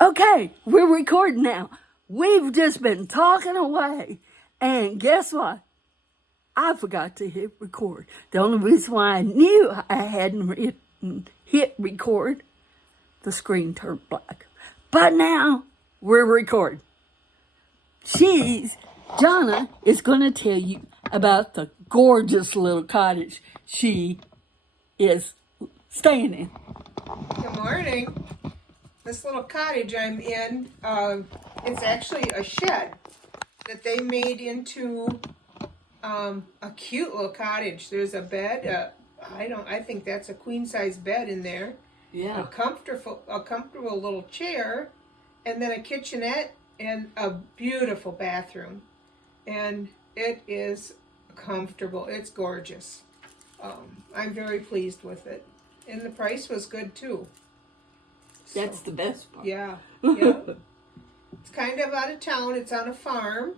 Okay, we're recording now. We've just been talking away. And guess what? I forgot to hit record. The only reason why I knew I hadn't hit record, the screen turned black. But now we're recording. Jonna is going to tell you about the gorgeous little cottage she is staying in. Good morning. This little cottage I'm in, it's actually a shed that they made into a cute little cottage. There's a bed. I think that's a queen size bed in there. Yeah. A comfortable little chair, and then a kitchenette and a beautiful bathroom. And it is comfortable. It's gorgeous. I'm very pleased with it, and the price was good too. That's the best part. Yeah. It's kind of out of town. It's on a farm.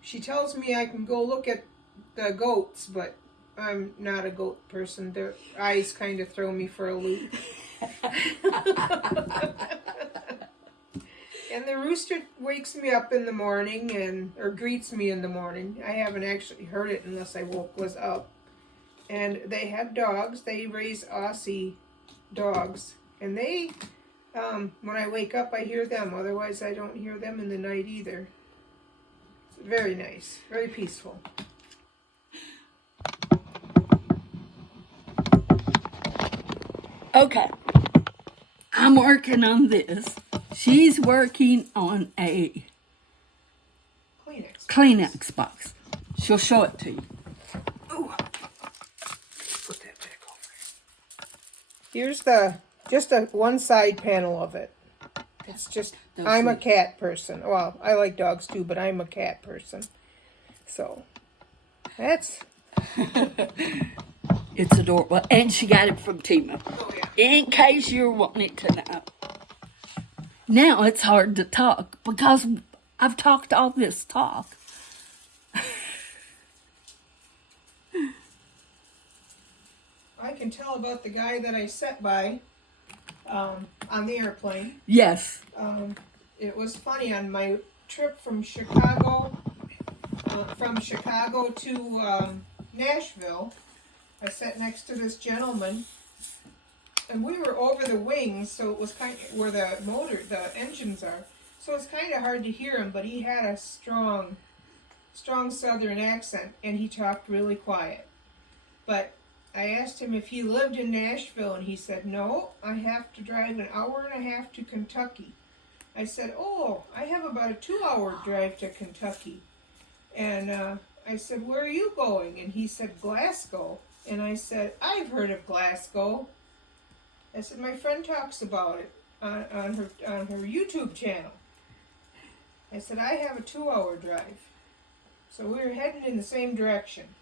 She tells me I can go look at the goats, but I'm not a goat person. Their eyes kind of throw me for a loop. And the rooster wakes me up in the morning or greets me in the morning. I haven't actually heard it unless I was up. And they have dogs. They raise Aussie dogs. And they, when I wake up, I hear them. Otherwise, I don't hear them in the night either. It's very nice, very peaceful. Okay, I'm working on this. She's working on a Kleenex box. She'll show it to you. Ooh. Put that back over. Here's just a one side panel of it. It's just, I'm a cat person. Well, I like dogs too, but I'm a cat person. So, that's... It's adorable. And she got it from Timo. Oh, yeah. In case you're wanting to know. Now it's hard to talk because I've talked all this talk. I can tell about the guy that I sat by on the airplane. Yes. It was funny on my trip from Chicago to Nashville. I sat next to this gentleman, and we were over the wings, so it was kind of where the engines are. So it's kind of hard to hear him, but he had a strong Southern accent, and he talked really quiet. But I asked him if he lived in Nashville, and he said, no, I have to drive an hour and a half to Kentucky. I said, oh, I have about a 2-hour drive to Kentucky. And I said, where are you going? And he said, Glasgow. And I said, I've heard of Glasgow. I said, my friend talks about it on her YouTube channel. I said, I have a 2-hour drive. So we were heading in the same direction.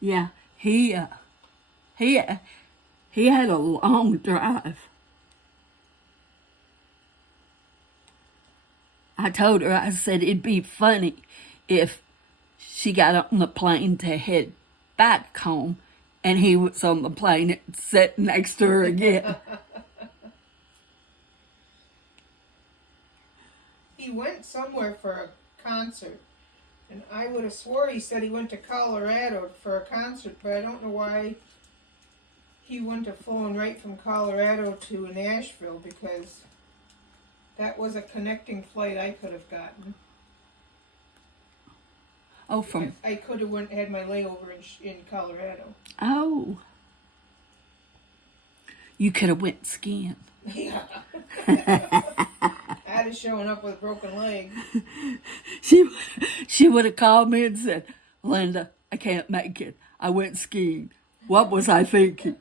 Yeah, he had a long drive. I told her, I said it'd be funny if she got on the plane to head back home and he was on the plane and sat next to her again. He went somewhere for a concert. And I would have swore he said he went to Colorado for a concert, but I don't know why he wouldn't have flown right from Colorado to Nashville, because that was a connecting flight I could have gotten. Oh, I could have had my layover in Colorado. Oh. You could have went skiing. Yeah. Had it showing up with a broken leg. She would have called me and said, Linda, I can't make it. I went skiing. What was I thinking?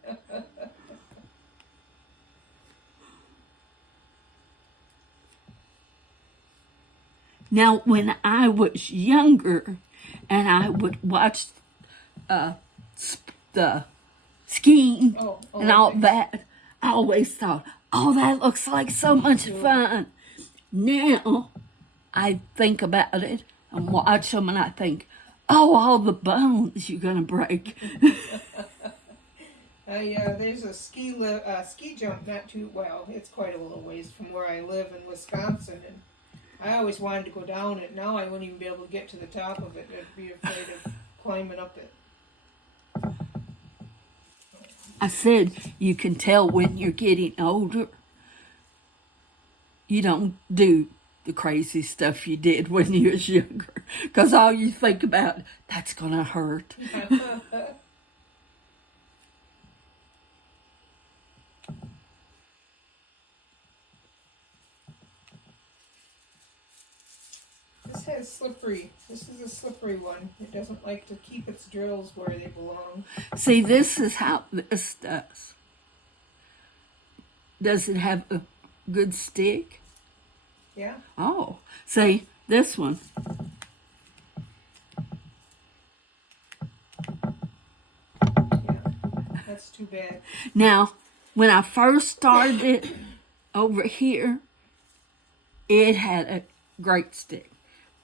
Now, when I was younger and I would watch the skiing and all that, I always thought, oh, that looks like so much fun. Now, I think about it and watch them and I think, oh, all the bones you're going to break. There's a ski jump not too well. It's quite a little ways from where I live in Wisconsin, and I always wanted to go down it. Now I wouldn't even be able to get to the top of it. I'd be afraid of climbing up it. I said you can tell when you're getting older. You don't do the crazy stuff you did when you was younger, because all you think about, that's gonna hurt. This is a slippery one. It doesn't like to keep its drills where they belong. See, this is how this does. Does it have a good stick? Yeah. Oh, see, this one. Yeah, that's too bad. Now, when I first started it over here, it had a great stick.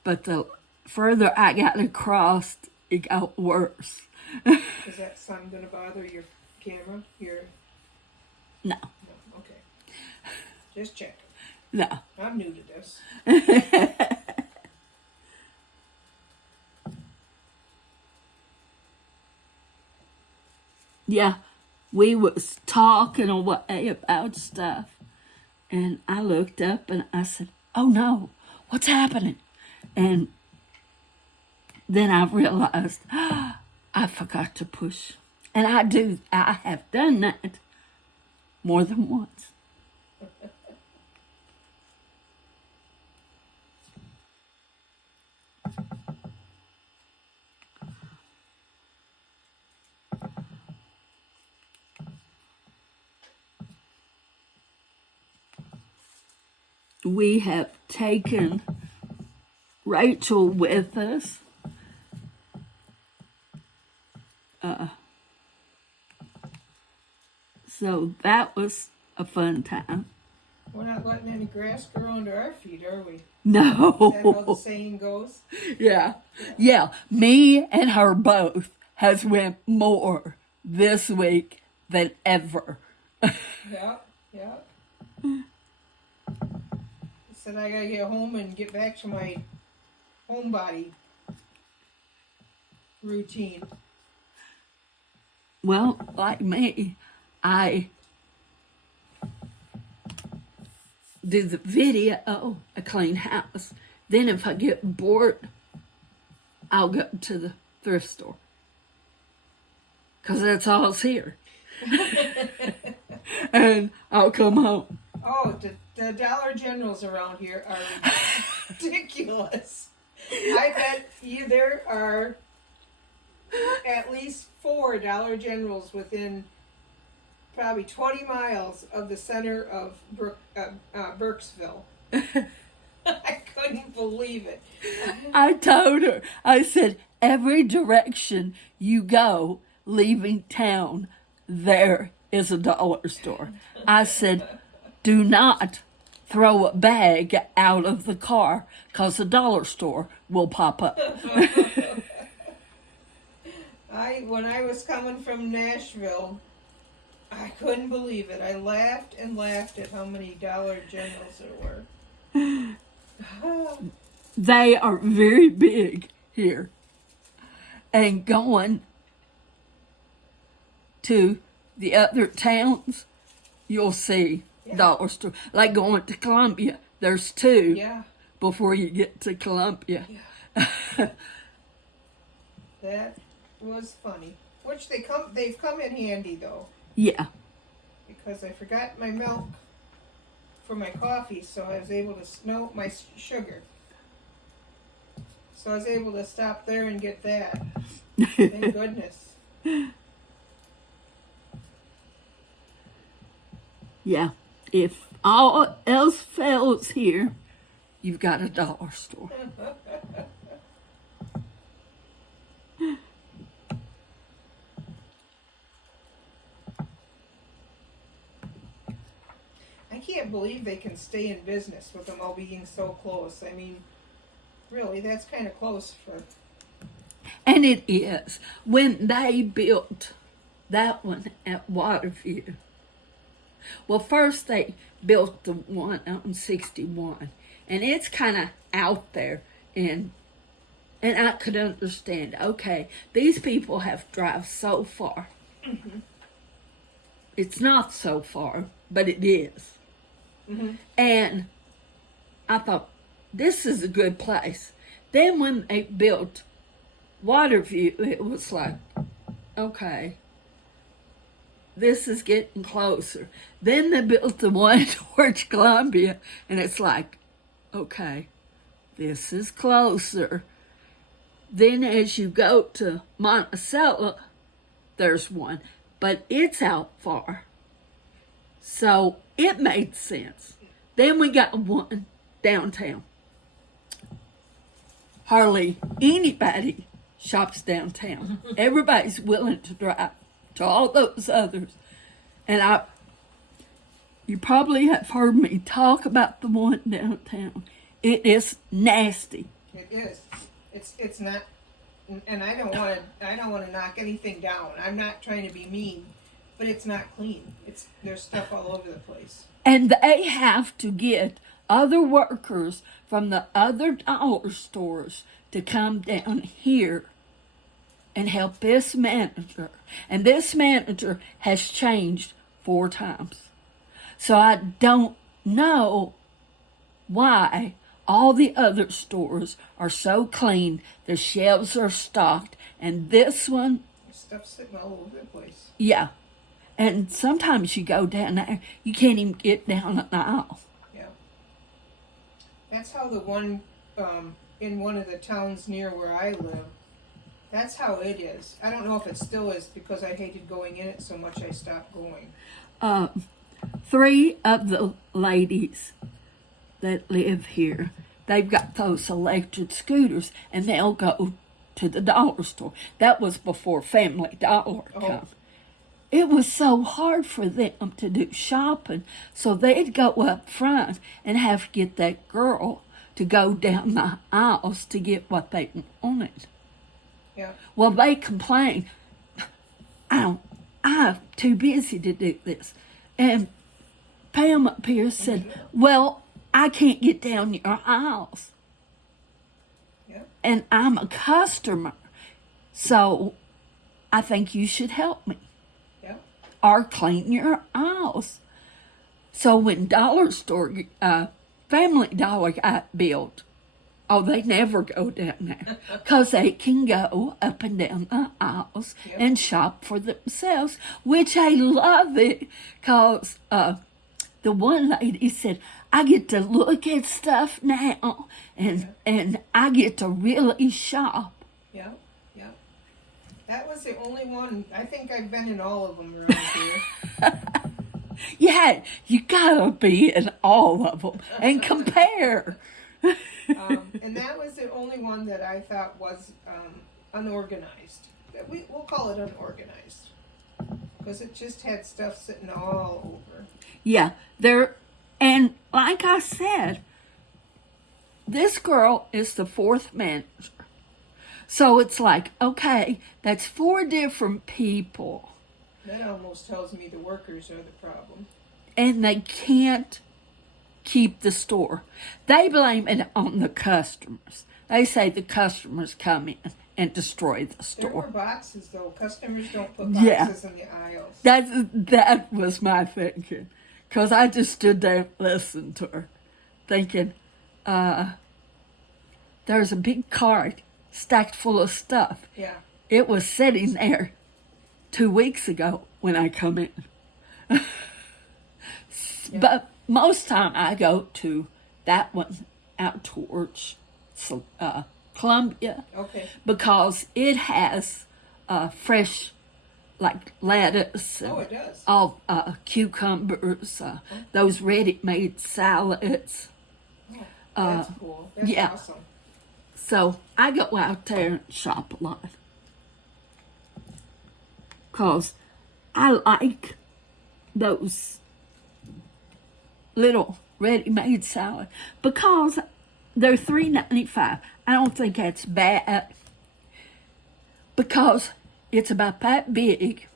But the further I got across, it got worse. Is that sun going to bother your camera? No. No, okay. Just checking. No. I'm new to this. Yeah, we was talking away about stuff, and I looked up and I said, "Oh no, what's happening?" And then I realized I forgot to push. And I have done that more than once. We have taken Rachel with us. So that was a fun time. We're not letting any grass grow under our feet, are we? Is No. that how the saying goes? Yeah. Me and her both has went more this week than ever. Yeah. Said I gotta get home and get back to my homebody routine. Well, like me, I do the video, a clean house. Then if I get bored, I'll go to the thrift store. Because that's all's here. And I'll come home. Oh, the Dollar Generals around here are ridiculous. I bet there are at least 4 Dollar Generals within probably 20 miles of the center of Burkesville. I couldn't believe it. I told her, I said, every direction you go leaving town, there is a dollar store. I said, do not throw a bag out of the car because a dollar store will pop up. When I was coming from Nashville, I couldn't believe it. I laughed and laughed at how many Dollar Generals there were. They are very big here. And going to the other towns, you'll see dollar store. Like going to Columbia, there's 2 before you get to Columbia. Yeah. That was funny. Which they've come in handy though. Yeah. Because I forgot my milk for my coffee, so I was able to my sugar. So I was able to stop there and get that. Thank goodness. Yeah. If all else fails here, you've got a dollar store. I can't believe they can stay in business with them all being so close. I mean, really, that's kind of close for... And it is. When they built that one at Waterview. Well, first they built the one on 61, and it's kind of out there, and I could understand, okay, these people have to drive so far. Mm-hmm. It's not so far, but it is. Mm-hmm. And I thought, this is a good place. Then when they built Waterview, it was like, okay, this is getting closer. Then they built the one towards Columbia, and it's like, okay, this is closer. Then as you go to Monticello, there's one, but it's out far. So it made sense. Then we got one downtown. Hardly anybody shops downtown. Everybody's willing to drive to all those others. And you probably have heard me talk about the one downtown. It is nasty. It is. It's not, and I don't want to knock anything down. I'm not trying to be mean, but it's not clean. There's stuff all over the place. And they have to get other workers from the other dollar stores to come down here and help this manager. And this manager has changed 4 times. So I don't know why all the other stores are so clean, the shelves are stocked, and this one, There's stuff sitting all over the place. yeah. And sometimes you go down there, you can't even get down an aisle. Yeah. That's how the one in one of the towns near where I live, that's how it is. I don't know if it still is because I hated going in it so much I stopped going. 3 of the ladies that live here, they've got those electric scooters, and they'll go to the dollar store. That was before Family Dollar come. It was so hard for them to do shopping, so they'd go up front and have to get that girl to go down the aisles to get what they wanted. Yeah. Well, they complained, I'm too busy to do this. And Pam up here said, well, I can't get down your aisles. Yeah. And I'm a customer, so I think you should help me. Yeah. Or clean your aisles. So when Family Dollar got built, oh, they never go down there because they can go up and down the aisles and shop for themselves, which I love it because the one lady said, I get to look at stuff now and I get to really shop. Yeah. Yeah. That was the only one. I think I've been in all of them around here. Yeah, you gotta be in all of them and compare. And that was the only one that I thought was unorganized. We'll call it unorganized because it just had stuff sitting all over. Yeah, and like I said, this girl is the 4th manager. So it's like, okay, that's 4 different people. That almost tells me the workers are the problem. And they can't keep the store. They blame it on the customers. They say the customers come in and destroy the store. There were boxes, though. Customers don't put boxes in the aisles. That was my thinking. Because I just stood there and listened to her, thinking, there's a big cart stacked full of stuff. Yeah. It was sitting there 2 weeks ago when I come in. But most time I go to that one out towards Columbia. Okay. Because it has fresh, like lettuce. Oh, it does. All cucumbers, those ready-made salads. Oh, that's cool. That's yeah. awesome. So I go out there and shop a lot. Because I like those little ready-made salad. Because they're $3.95. I don't think that's bad. Because it's about that big.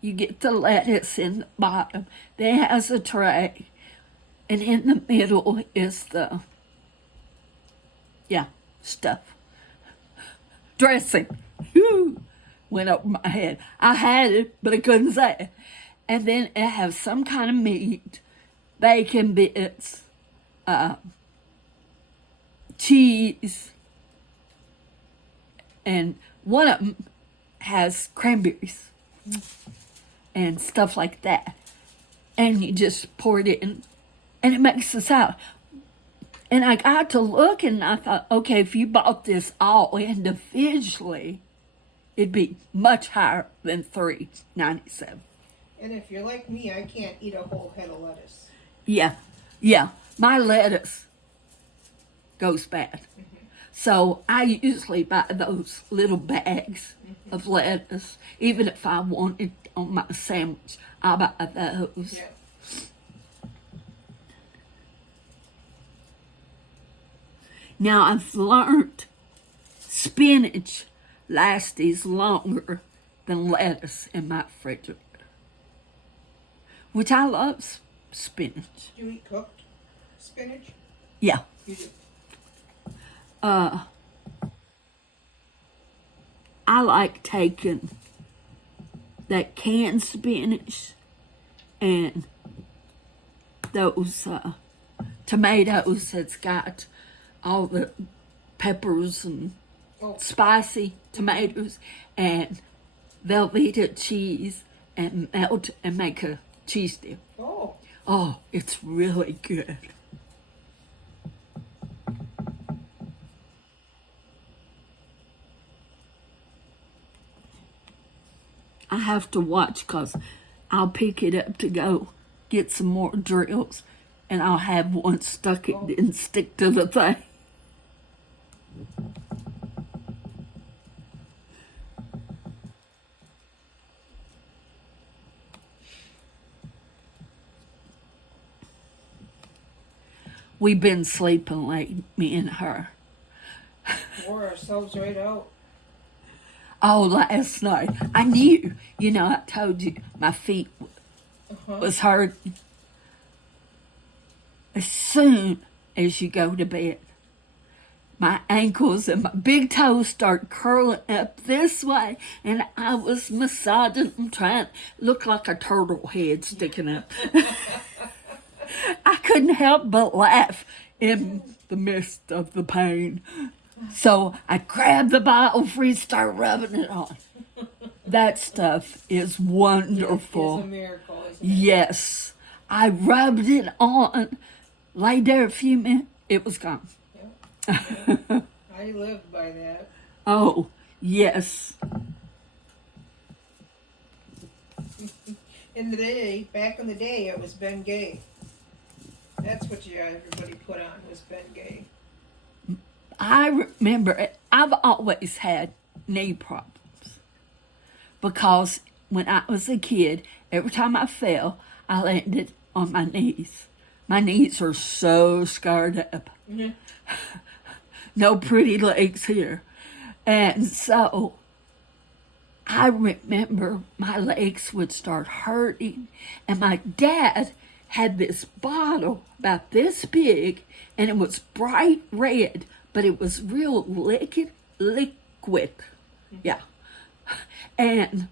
you get the lettuce in the bottom. Then it has a tray. And in the middle is the, stuff. Dressing. Whew, went over my head. I had it, but I couldn't say it. And then it has some kind of meat, bacon bits, cheese, and one of them has cranberries and stuff like that. And you just pour it in, and it makes a salad. And I got to look, and I thought, okay, if you bought this all individually, it'd be much higher than $3.97. And if you're like me, I can't eat a whole head of lettuce. Yeah. My lettuce goes bad. So I usually buy those little bags of lettuce. Even if I want it on my sandwich, I'll buy those. Yeah. Now I've learned spinach lasts longer than lettuce in my refrigerator. Which I love spinach. Do you eat cooked spinach? Yeah. You do. I like taking that canned spinach and those tomatoes that's got all the peppers and spicy tomatoes and Velveeta cheese and melt and make a cheese dip. Oh, it's really good. I have to watch because I'll pick it up to go get some more drills and I'll have one stuck. It didn't stick to the thing. We've been sleeping late, me and her. Wore ourselves right out. Oh, last night. I knew. I told you my feet was hurting. As soon as you go to bed, my ankles and my big toes start curling up this way, and I was massaging them, trying to look like a turtle head sticking up. I couldn't help but laugh in the midst of the pain. So I grabbed the bottle freeze, started rubbing it on. That stuff is wonderful. It's a miracle, isn't it? Yes. I rubbed it on, laid there a few minutes, it was gone. Yeah. I lived by that. Oh, yes. Back in the day, it was Ben Gay. That's what everybody put on, was Ben Gay. I remember I've always had knee problems because when I was a kid, every time I fell, I landed on my knees. My knees are so scarred up. Mm-hmm. No pretty legs here. And so I remember my legs would start hurting, and my dad had this bottle about this big, and it was bright red, but it was real liquid. Yeah. And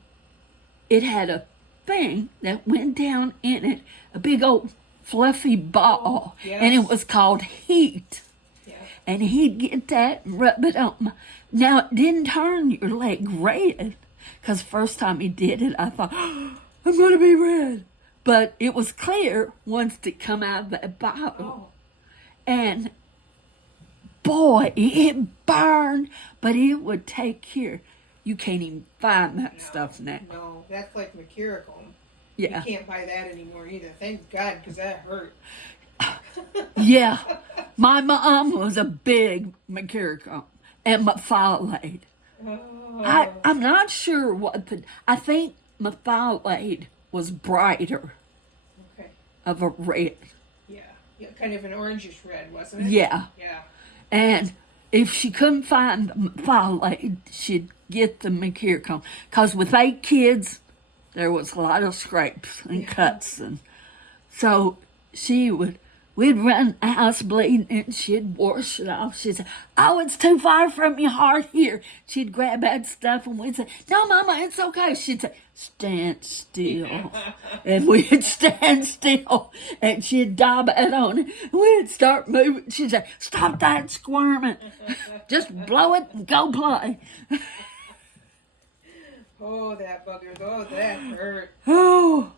it had a thing that went down in it, a big old fluffy ball, yes. And it was called heat. Yeah. And he'd get that and rub it on Now, it didn't turn your leg red, because first time he did it, I thought, oh, I'm going to be red. But it was clear once it come out of that bottle. And boy, it burned, but it would take care. You can't even find that stuff now. No, that's like Mercurochrome. Yeah. You can't buy that anymore either. Thank God, because that hurt. Yeah. My mom was a big Mercurochrome and methylate. Oh. I'm not sure I think methylate was brighter. Okay. Of a red. Yeah, kind of an orangish red, wasn't it? Yeah. Yeah. And if she couldn't find the methylate, she'd get the Mercurochrome. Because with 8 kids, there was a lot of scrapes and cuts, and so we'd run the house bleeding, and she'd wash it off. She'd say, "Oh, it's too far from your heart here." She'd grab that stuff, and we'd say, "No, Mama, it's okay." She'd say, "Stand still." And we'd stand still, and she'd dab it on it. We'd start moving. She'd say, "Stop that squirming. Just blow it and go play." Oh, that bugger. Oh, that hurt. Oh.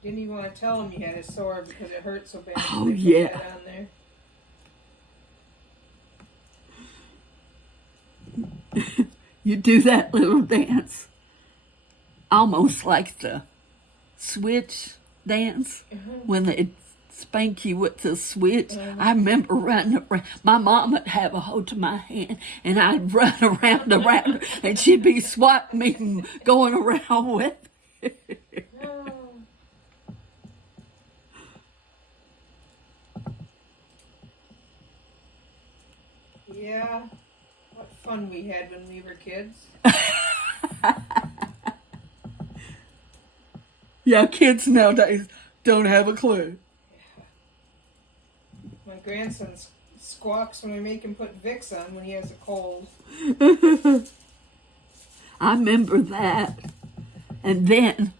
Didn't even want to tell him you had a sore because it hurt so bad. Oh, yeah. Put that on there. You do that little dance, almost like the switch dance, when they spank you with the switch. I remember running around. My mom would have a hold of my hand, and I'd run around her, and she'd be swatting me and going around with it. Yeah, what fun we had when we were kids. Yeah, kids nowadays don't have a clue. My grandson squawks when I make him put Vicks on when he has a cold. I remember that. And then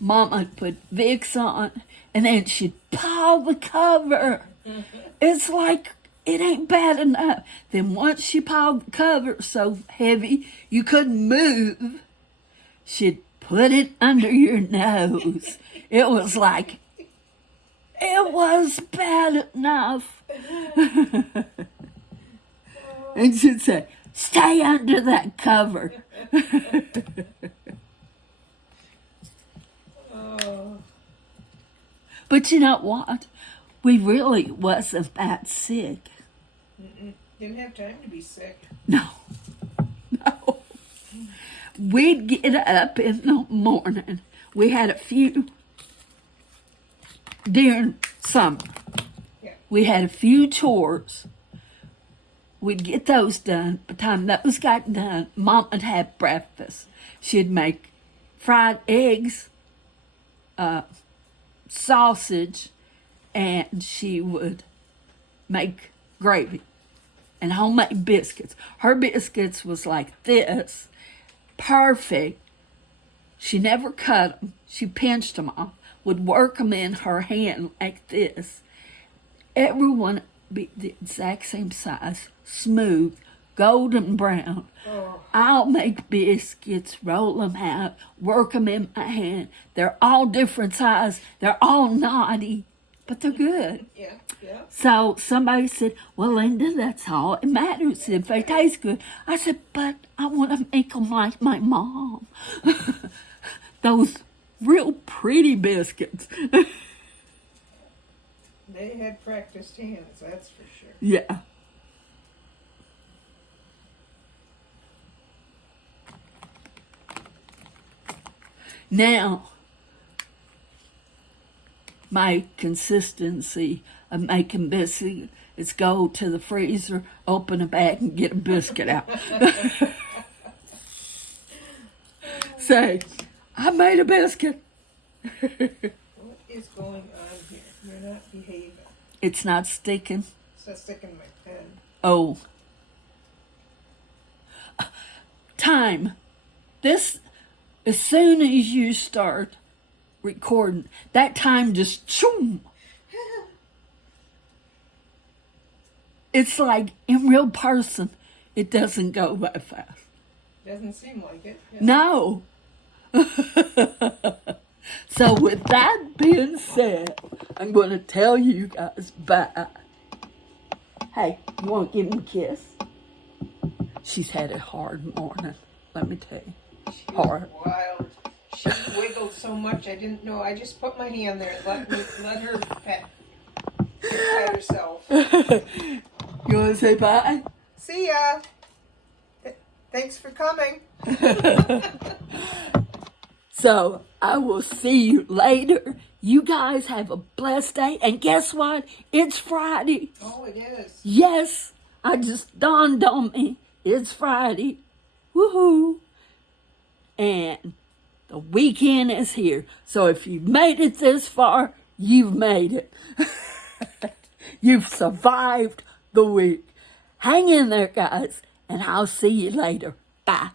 Mama put Vicks on, and then she'd paw the cover. It's like, it ain't bad enough. Then once she piled the cover so heavy you couldn't move, she'd put it under your nose. It was like, it was bad enough. And she'd say, "Stay under that cover." Oh. But you know what? We really wasn't that sick. Didn't have time to be sick. No. We'd get up in the morning. We had a few during summer. Yeah. We had a few chores. We'd get those done. By the time those got done, Mom would have breakfast. She'd make fried eggs, sausage, and she would make gravy and homemade biscuits. Her biscuits was like this, perfect. She never cut them. She pinched them off, would work them in her hand like this. Everyone be the exact same size, smooth, golden brown. Oh. I'll make biscuits, roll them out, work them in my hand. They're all different size. They're all naughty, but they're good. Yeah, yeah. So somebody said, "Well, Linda, that's all it matters if they taste good." I said, "But I want to make them like my mom." Those real pretty biscuits. They had practiced hands, that's for sure. Yeah. Now, my consistency of making biscuit is go to the freezer, open a bag, and get a biscuit out. Say, "I made a biscuit." What is going on here? You're not behaving. It's not sticking. It's not sticking to my pen. Oh. Time. This, as soon as you start recording, that time just choom. It's like in real person, it doesn't go that fast. Doesn't seem like it. Yeah. No. So with that being said, I'm going to tell you guys bye. Hey, you want to give me a kiss? She's had a hard morning, let me tell you. She was Hard. wild. She wiggled so much I didn't know. I just put my hand there and let her pet herself. You want to say bye? See ya. Thanks for coming. So I will see you later. You guys have a blessed day. And guess what? It's Friday. Oh, it is. Yes, I just dawned on me. It's Friday. Woohoo. And The weekend is here. So if you've made it this far, you've made it. You've survived the week. Hang in there, guys, and I'll see you later. Bye.